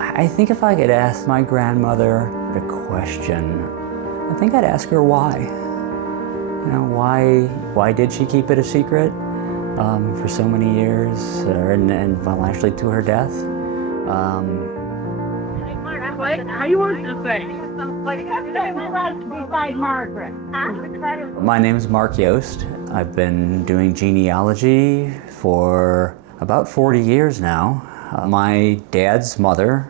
I think if I could ask my grandmother a question, I think I'd ask her why. You know, why did she keep it a secret for so many years, and well, actually to her death? How you want to say? My name is Mark Yost. I've been doing genealogy for about 40 years now. My dad's mother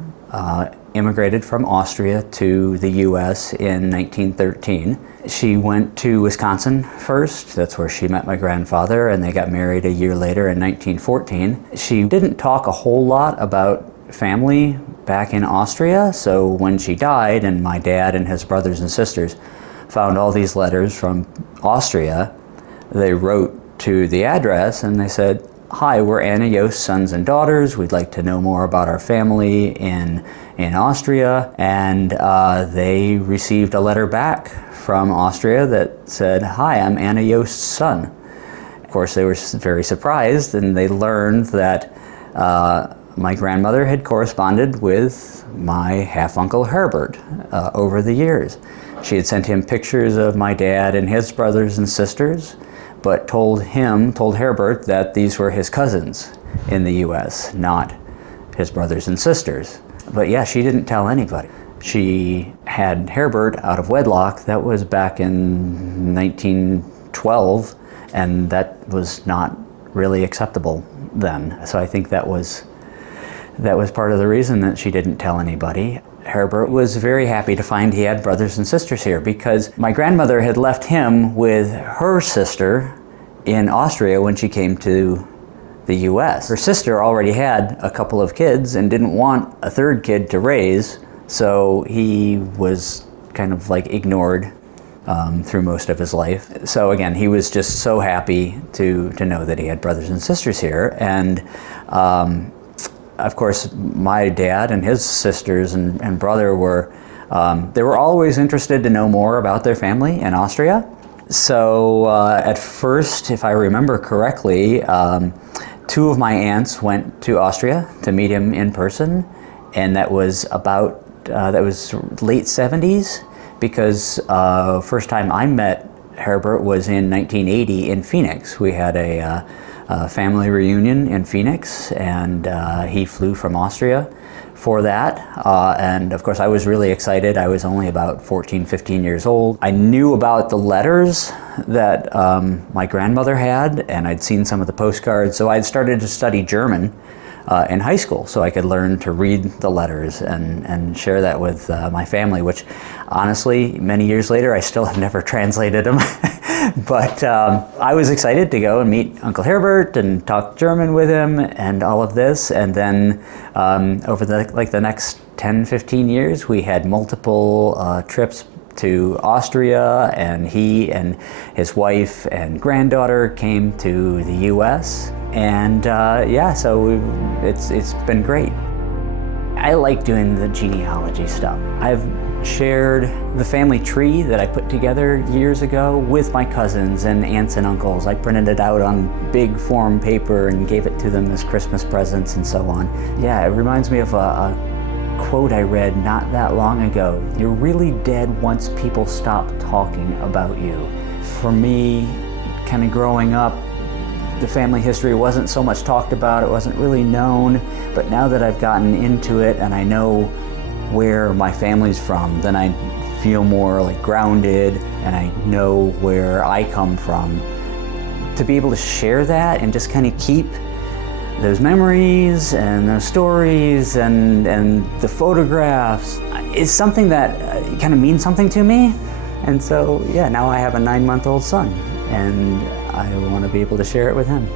immigrated from Austria to the U.S. in 1913. She went to Wisconsin first. That's where she met my grandfather, and they got married a year later in 1914. She didn't talk a whole lot about family back in Austria, so when she died and my dad and his brothers and sisters found all these letters from Austria, they wrote to the address and they said, "Hi, we're Anna Yost's sons and daughters. We'd like to know more about our family in Austria." And they received a letter back from Austria that said, "Hi, I'm Anna Yost's son." Of course, they were very surprised, and they learned that my grandmother had corresponded with my half-uncle Herbert over the years. She had sent him pictures of my dad and his brothers and sisters, but told Herbert that these were his cousins in the U.S., not his brothers and sisters. But yeah, she didn't tell anybody. She had Herbert out of wedlock. That was back in 1912, and that was not really acceptable then. So I think that was part of the reason that she didn't tell anybody. Herbert was very happy to find he had brothers and sisters here, because my grandmother had left him with her sister in Austria when she came to the U.S. Her sister already had a couple of kids and didn't want a third kid to raise, so he was kind of like ignored through most of his life. So again, he was just so happy to know that he had brothers and sisters here. And of course, my dad and his sisters and brother were always interested to know more about their family in Austria. So at first, if I remember correctly, two of my aunts went to Austria to meet him in person, and that was late 70s, because first time I met Herbert was in 1980 in Phoenix. We had a family reunion in Phoenix, and he flew from Austria for that. And of course I was really excited. I was only about 14, 15 years old. I knew about the letters that my grandmother had, and I'd seen some of the postcards, so I'd started to study German in high school so I could learn to read the letters and share that with my family, which honestly, many years later, I still have never translated them. But I was excited to go and meet Uncle Herbert and talk German with him and all of this. And then over the next 10, 15 years, we had multiple trips to Austria, and he and his wife and granddaughter came to the U.S. And yeah, so it's been great. I like doing the genealogy stuff. I've shared the family tree that I put together years ago with my cousins and aunts and uncles. I printed it out on big form paper and gave it to them as Christmas presents and so on. Yeah, it reminds me of a quote I read not that long ago. You're really dead once people stop talking about you. For me, kind of growing up, the family history wasn't so much talked about, it wasn't really known, but now that I've gotten into it and I know where my family's from, then I feel more like grounded and I know where I come from. To be able to share that and just kind of keep those memories and those stories and the photographs is something that kind of means something to me. And so, yeah, now I have a 9-month-old son, and I want to be able to share it with him.